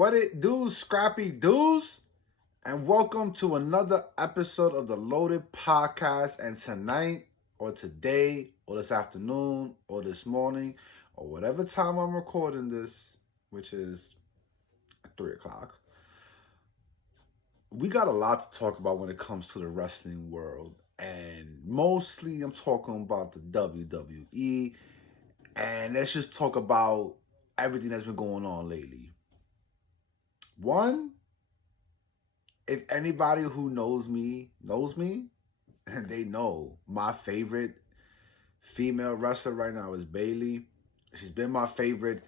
What it do, scrappy dudes? And welcome to another episode of the Loaded Podcast. And tonight, or today, or this afternoon, or this morning, or whatever time I'm recording this, which is 3 o'clock, we got a lot to talk about when it comes to the wrestling world. And mostly I'm talking about the WWE. And let's just talk about everything that's been going on lately. One, if anybody who knows me, and they know my favorite female wrestler right now is Bayley. She's been my favorite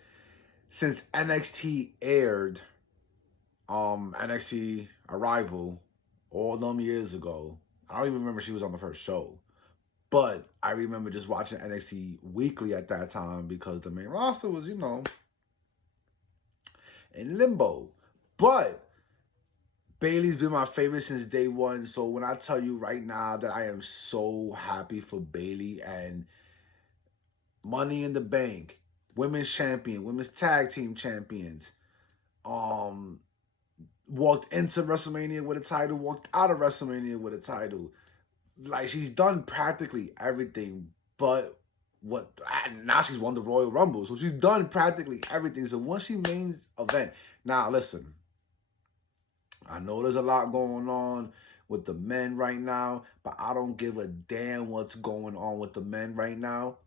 since NXT aired, NXT Arrival all them years ago. I don't even remember she was on the first show. But I remember just watching NXT weekly at that time because the main roster was, in limbo. But Bayley's been my favorite since day one. So when I tell you right now that I am so happy for Bayley and Money in the Bank, women's champion, women's tag team champions, walked into WrestleMania with a title, walked out of WrestleMania with a title. Like, she's done practically everything, but now she's won the Royal Rumble. So she's done practically everything. So once she main event, now listen, I know there's a lot going on with the men right now, but I don't give a damn what's going on with the men right now.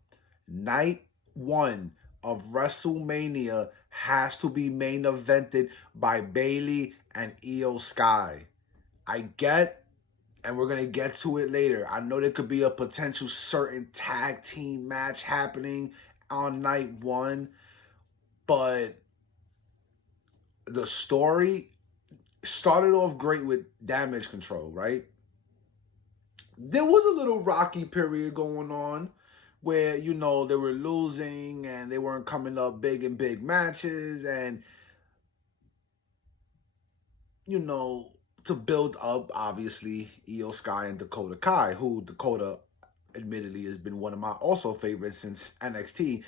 Night one of WrestleMania has to be main evented by Bayley and Io Sky. I get, and we're going to get to it later, I know there could be a potential certain tag team match happening on night one, but the story started off great with Damage Control, right? There was a little rocky period going on where, they were losing and they weren't coming up big in big matches and, to build up, obviously, Io Sky and Dakota Kai, who Dakota, admittedly, has been one of my also favorites since NXT.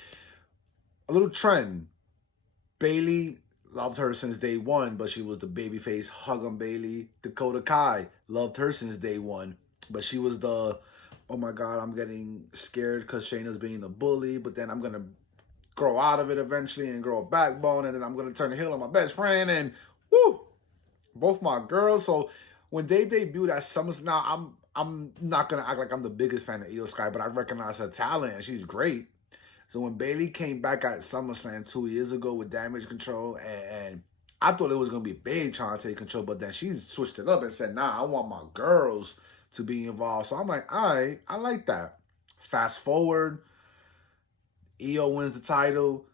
A little trend. Bayley, loved her since day one, but she was the babyface hug on Bayley. Dakota Kai, loved her since day one, but she was the, oh my God, I'm getting scared because Shayna's being a bully, but then I'm going to grow out of it eventually and grow a backbone, and then I'm going to turn the heel on my best friend, and woo, both my girls. So when they debuted at SummerSlam, now I'm not going to act like I'm the biggest fan of Io Sky, but I recognize her talent, and she's great. So when Bayley came back at SummerSlam 2 years ago with Damage Control, and I thought it was going to be Bayley trying to take control, but then she switched it up and said, nah, I want my girls to be involved. So I'm like, all right, I like that. Fast forward, Io wins the title,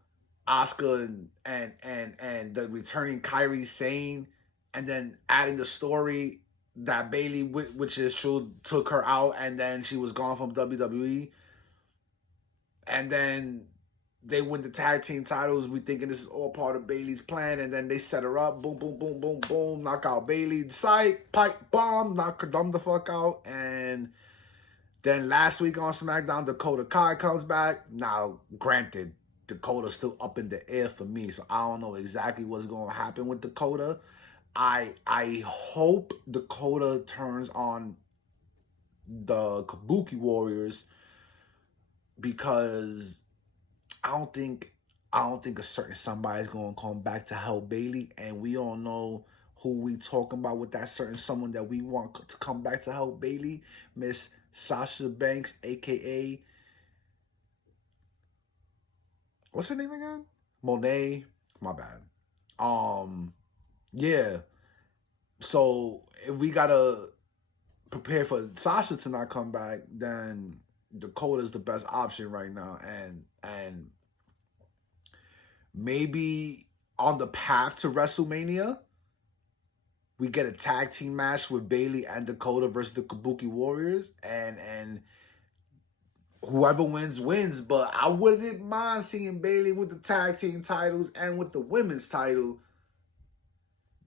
Asuka and the returning Kairi Sane, and then adding the story that Bayley, which is true, took her out, and then she was gone from WWE. And then they win the tag team titles. We thinking this is all part of Bayley's plan. And then they set her up. Boom, boom, boom, boom, boom. Knock out Bayley. Psych, pipe, bomb. Knock her dumb the fuck out. And then last week on SmackDown, Dakota Kai comes back. Now, granted, Dakota's still up in the air for me. So I don't know exactly what's going to happen with Dakota. I hope Dakota turns on the Kabuki Warriors, because I don't think a certain somebody's going to come back to help Bayley, and we all know who we talking about with that certain someone that we want to come back to help Bayley, Miss Sasha Banks, aka, what's her name again? Monet. My bad. Yeah. So if we gotta prepare for Sasha to not come back, then Dakota is the best option right now, and maybe on the path to WrestleMania, we get a tag team match with Bayley and Dakota versus the Kabuki Warriors, and whoever wins. But I wouldn't mind seeing Bayley with the tag team titles and with the women's title.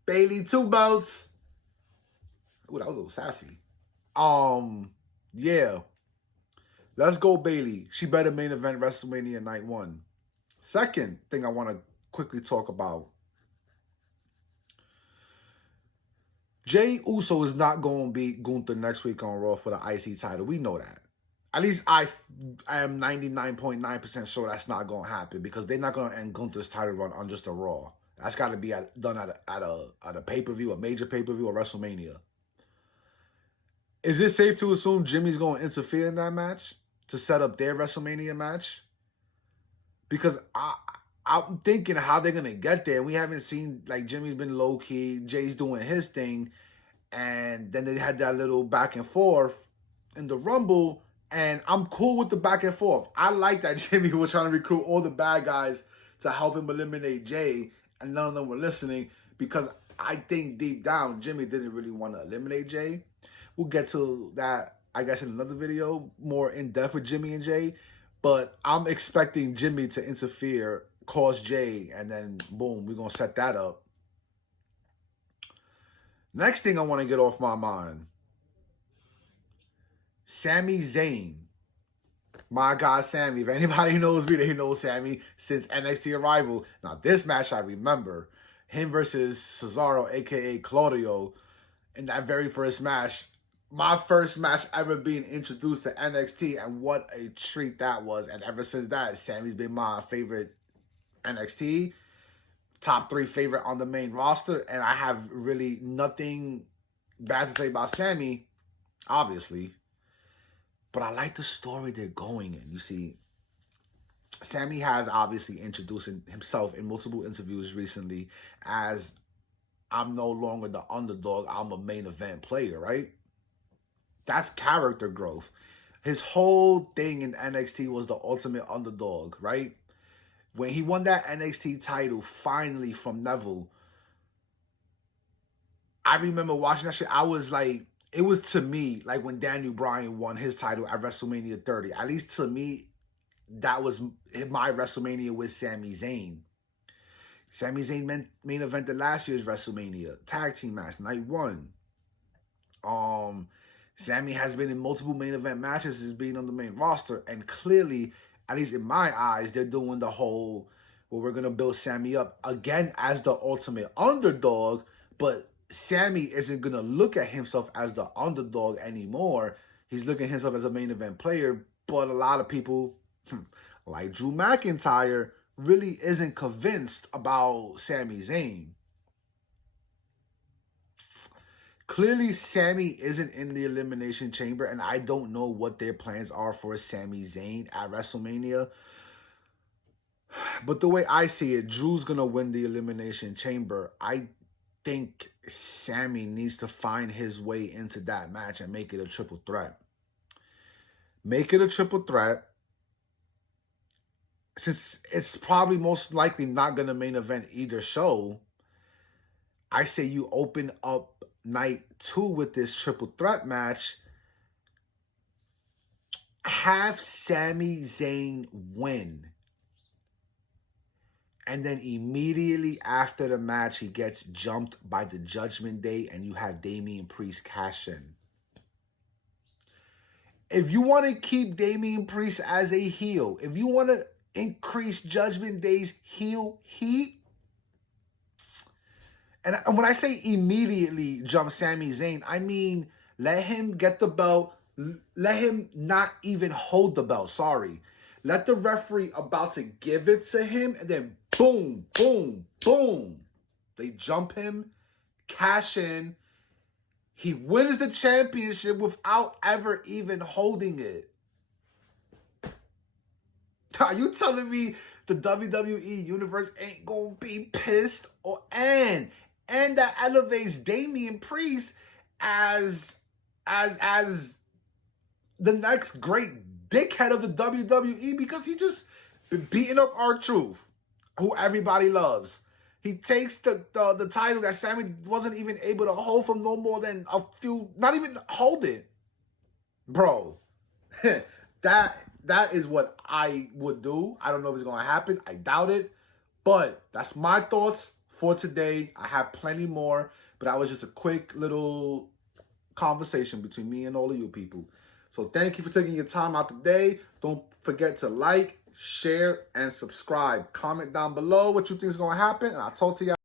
Bayley 2 belts. Ooh, that was a little sassy. Yeah. Let's go Bayley. She better main event WrestleMania night one. Second thing I want to quickly talk about Jey Uso is not going to beat Gunther next week on Raw for the IC title. We know that. At least I am 99.9% sure that's not going to happen, because they're not going to end Gunther's title run on just a Raw. That's got to be done at a pay-per-view, a major pay-per-view, or WrestleMania. Is it safe to assume Jimmy's going to interfere in that match to set up their WrestleMania match? Because I'm thinking how they're going to get there. We haven't seen, like, Jimmy's been low-key, Jay's doing his thing, and then they had that little back and forth in the Rumble, and I'm cool with the back and forth. I like that Jimmy was trying to recruit all the bad guys to help him eliminate Jay, and none of them were listening, because I think deep down, Jimmy didn't really want to eliminate Jay. We'll get to that, I guess, in another video, more in-depth with Jimmy and Jay. But I'm expecting Jimmy to interfere, cause Jay, and then, boom, we're going to set that up. Next thing I want to get off my mind. Sami Zayn. My God, Sami. If anybody knows me, they know Sami since NXT arrival. Now, this match I remember. Him versus Cesaro, a.k.a. Claudio, in that very first match. My first match ever being introduced to NXT, and what a treat that was. And ever since that, Sami's been my favorite NXT. Top 3 favorite on the main roster. And I have really nothing bad to say about Sami, obviously. But I like the story they're going in. You see, Sami has obviously introduced himself in multiple interviews recently as, I'm no longer the underdog, I'm a main event player, right? That's character growth. His whole thing in NXT was the ultimate underdog, right? When he won that NXT title finally from Neville, I remember watching that shit. I was like, it was to me like when Daniel Bryan won his title at WrestleMania 30. At least to me, that was my WrestleMania with Sami Zayn. Sami Zayn main evented last year's WrestleMania tag team match, night 1. Sami has been in multiple main event matches as being on the main roster, and clearly, at least in my eyes, they're doing the whole, well, we're going to build Sami up again as the ultimate underdog, but Sami isn't going to look at himself as the underdog anymore. He's looking at himself as a main event player, but a lot of people, like Drew McIntyre, really isn't convinced about Sami Zayn. Clearly, Sami isn't in the Elimination Chamber, and I don't know what their plans are for Sami Zayn at WrestleMania. But the way I see it, Drew's going to win the Elimination Chamber. I think Sami needs to find his way into that match and make it a triple threat. Make it a triple threat. Since it's probably most likely not going to main event either show, I say you open up night 2 with this triple threat match. Have Sami Zayn win. And then immediately after the match, he gets jumped by the Judgment Day, and you have Damian Priest cash in. If you want to keep Damian Priest as a heel, if you want to increase Judgment Day's heel heat, and when I say immediately jump Sami Zayn, I mean let him get the belt. Let him not even hold the belt. Sorry. Let the referee about to give it to him, and then boom, boom, boom. They jump him, cash in. He wins the championship without ever even holding it. Are you telling me the WWE Universe ain't going to be pissed? And that elevates Damian Priest as the next great dickhead of the WWE, because he just been beating up R-Truth, who everybody loves. He takes the title that Sami wasn't even able to hold for no more than a few, not even hold it. Bro, that is what I would do. I don't know if it's going to happen. I doubt it. But that's my thoughts for today. I have plenty more, but that was just a quick little conversation between me and all of you people. So thank you for taking your time out today. Don't forget to like, share, and subscribe. Comment down below what you think is going to happen, and I'll talk to you.